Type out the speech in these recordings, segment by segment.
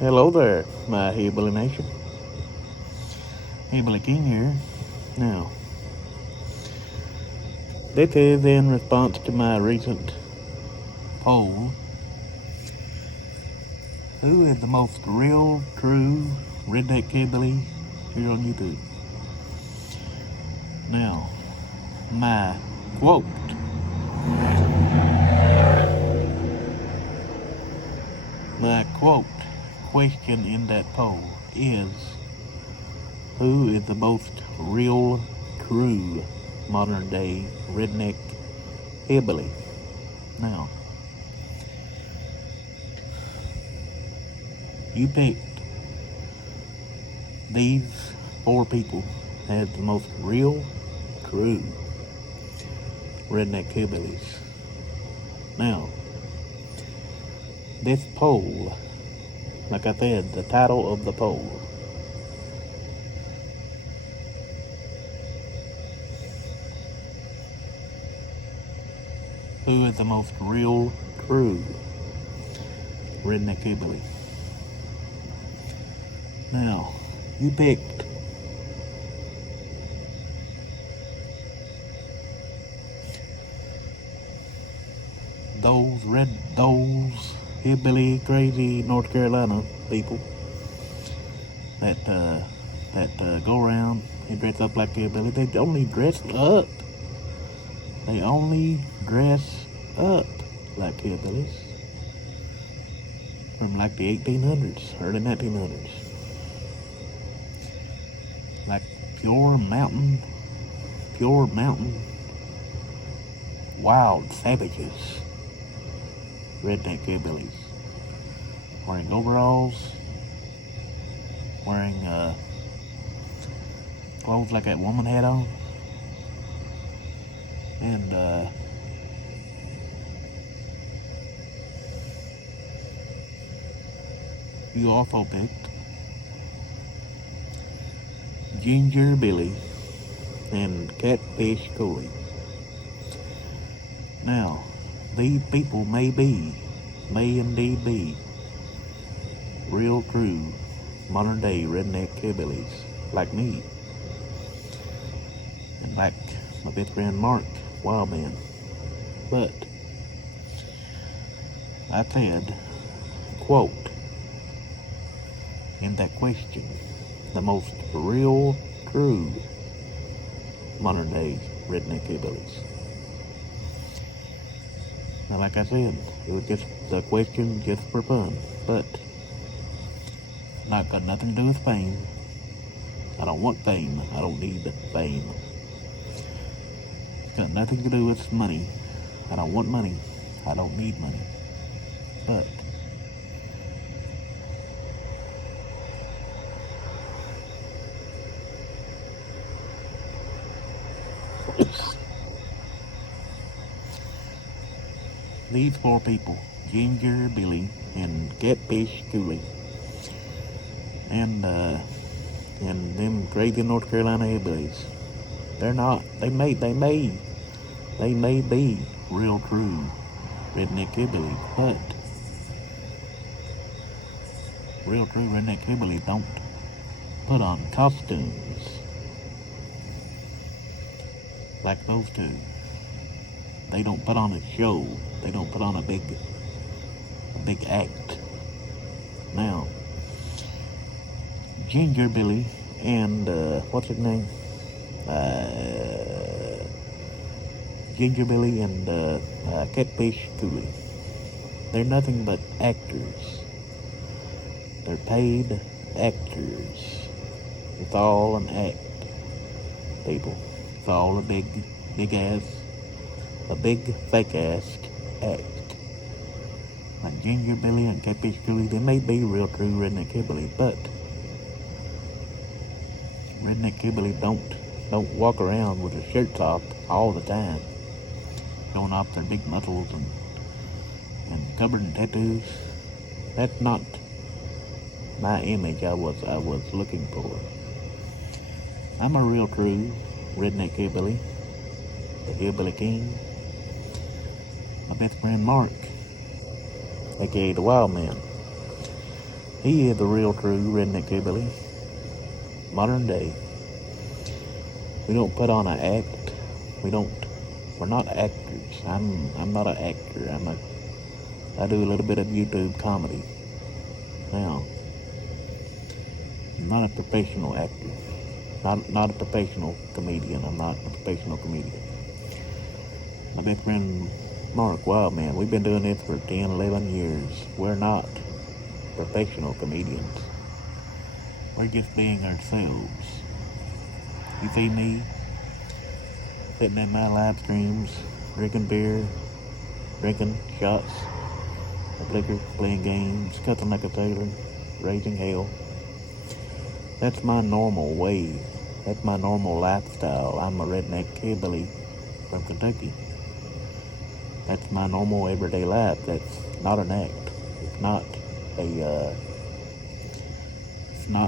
Hello there, my Hillbilly Nation. Hillbilly King here. Now, this is in response to my recent poll. Who is the most real, true redneck hillbilly here on YouTube? Now, my quote. My quote question in that poll is, who is the most real, true modern day redneck hillbilly? Now, you picked these four people as the most real, true redneck hillbillies. Now, this poll, like I said, the title of the poll, who is the most real, true redneck hillbilly? Now, you picked those hillbilly crazy North Carolina people that go around and dress up like hillbilly. They only dress up. They only dress up like hillbillies from like the 1800s, early 1900s. Like pure mountain, wild savages. Redneck hillbillies. Wearing overalls, wearing clothes like that woman had on. And you also picked Ginger Billy and Catfish Cooley. Now, these people may indeed be real true modern day redneck hillbillies like me and like my best friend Mark Wildman. But I said, quote, in that question, the most real true modern day redneck hillbillies. Now, like I said, it was just the question just for fun, but not got nothing to do with fame. I don't want fame. I don't need fame. It's got nothing to do with money. I don't want money. I don't need money. But these four people, Ginger Billy and Catfish Cooley, and them crazy North Carolina hillbillies, they're not. They may be real true redneck hillbillies, but real true redneck hillbillies don't put on costumes like those two. They don't put on a show. They don't put on a big act. Now, Ginger Billy and what's his name? Ginger Billy and Catfish Cooley. They're nothing but actors. They're paid actors. It's all an act, people. It's all a big fake ass act. Like Ginger Billy and Catfish Cooley, they may be real true redneck hillbillies, but redneck hillbillies don't walk around with their shirts off all the time, showing off their big muscles and covered in tattoos. That's not my image I was looking for. I'm a real true redneck hillbilly, the Hillbilly King. My best friend Mark, aka the Wild Man. He is the real true redneck hillbilly. Modern day. We don't put on an act. We're not actors. I'm not an actor. I do a little bit of YouTube comedy. Now, I'm not a professional actor. Not a professional comedian. I'm not a professional comedian. My best friend Mark, wow man, we've been doing this for 10, 11 years. We're not professional comedians. We're just being ourselves. You see me sitting in my live streams, drinking beer, drinking shots of liquor, playing games, cussing like a sailor, raising hell. That's my normal way. That's my normal lifestyle. I'm a redneck hillbilly from Kentucky. That's my normal everyday life. That's not an act. It's not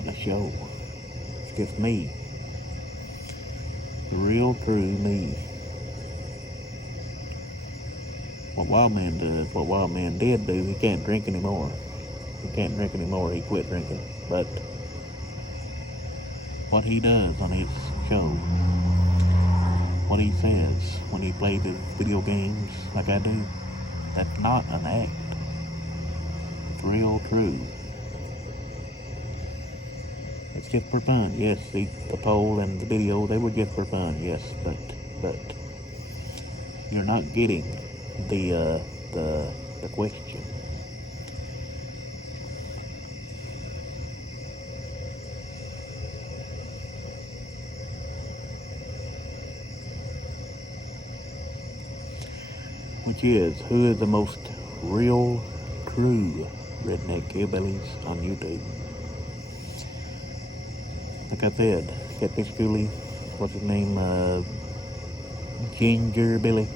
a show. It's just me. The real true me. What Wild Man does, what Wild Man did do, he can't drink anymore. He can't drink anymore. He quit drinking. But what he does on his show, what he says when he plays his video games like I do, that's not an act. It's real true. It's just for fun. Yes, the poll and the video, they were just for fun, yes, but you're not getting the question. Which is, who is the most real, true redneck hillbillies on YouTube? Like I said, Catfish Cooley, what's his name, Ginger Billy,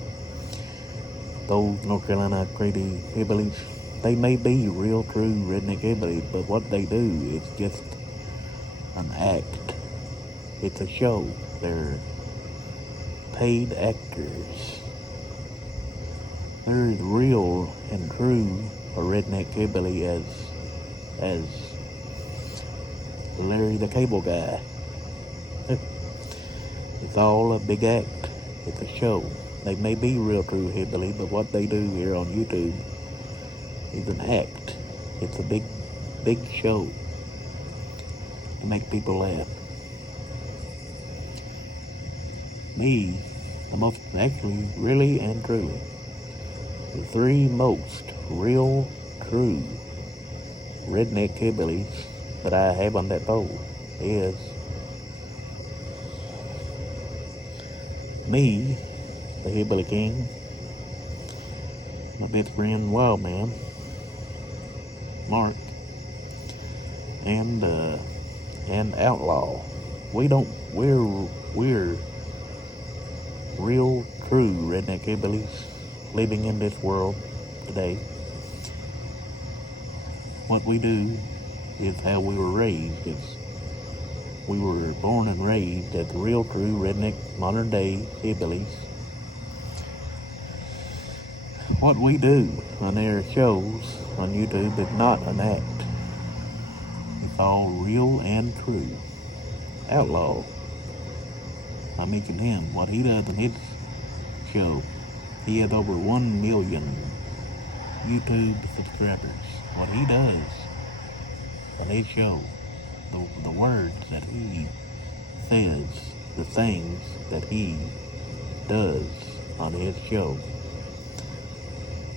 those North Carolina crazy hillbillies, they may be real, true redneck hillbillies, but what they do is just an act. It's a show. They're paid actors. They're as real and true a redneck hillbilly as Larry the Cable Guy. It's all a big act. It's a show. They may be real true hillbilly, but what they do here on YouTube is an act. It's a big show to make people laugh. Me, the most, actually, really and truly, the three most real, true redneck hillbillies that I have on that poll is me, the Hillbilly King, my best friend Wild Man, Mark, and Outlaw. We're real, true redneck hillbillies living in this world today. What we do is how we were raised. We were born and raised as real, true redneck, modern day hillbillies. What we do on their shows on YouTube is not an act. It's all real and true. Outlaw, I mentioned him, what he does in his show. He has over 1 million YouTube subscribers. What he does on his show, the words that he says, the things that he does on his show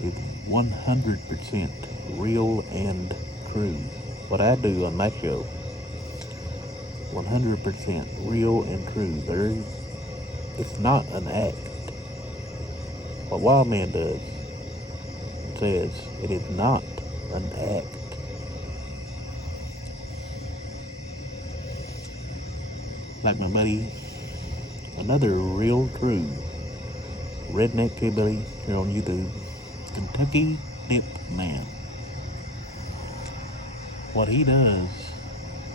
is 100% real and true. What I do on my show, 100% real and true. It's not an act. What Wild Man does says it is not an act. Like my buddy, another real true redneck hillbilly here on YouTube, Kentucky Dip Man. What he does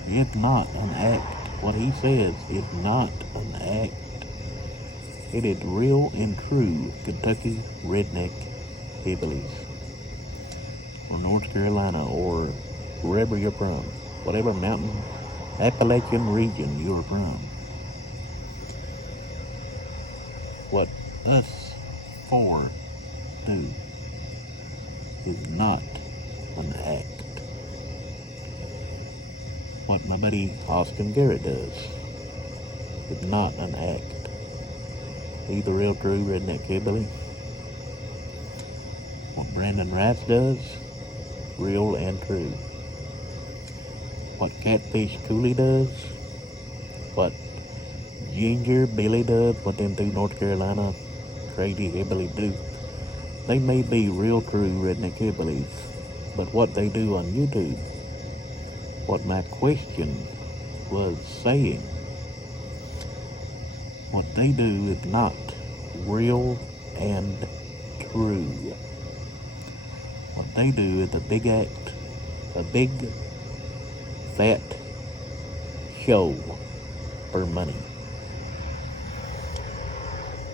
is not an act. What he says is not an act. It is real and true Kentucky redneck hillbillies, or North Carolina, or wherever you're from, whatever mountain, Appalachian region you're from. What us four do is not an act. What my buddy Austin Garrett does is not an act. He's the real true redneck hillbilly. What Brandon Rice does, real and true. What Catfish Cooley does, what Ginger Billy does, what them two North Carolina crazy hillbillies do. They may be real true redneck hillbillies, but what they do on YouTube, what my question was saying, what they do is not real and true. What they do is a big act, a big fat show for money.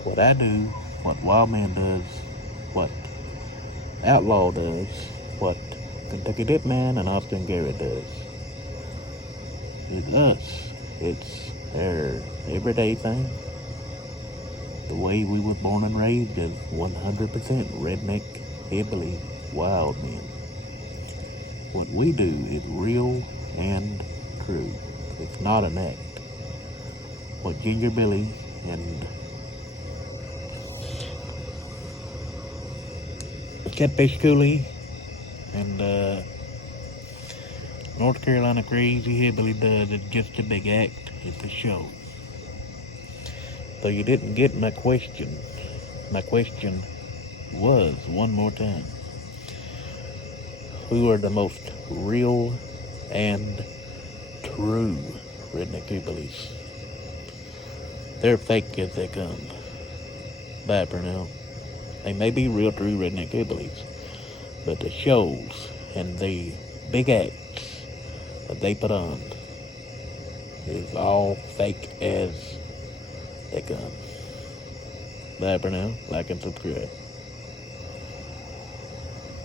What I do, what Wildman does, what Outlaw does, what Kentucky Dipman and Austin Garrett does, is us. It's their everyday thing. The way we were born and raised is 100% redneck, hillbilly, wild men. What we do is real and true. It's not an act. What Ginger Billy and Catfish Cooley and North Carolina crazy hillbilly does is just a big act. It's a show. So you didn't get my question. My question was, one more time, who are the most real and true redneck hillbillies? They're fake as they come. Bye for now. They may be real true redneck hillbillies, but the shows and the big acts that they put on is all fake as they come. Bye for now. Like and subscribe.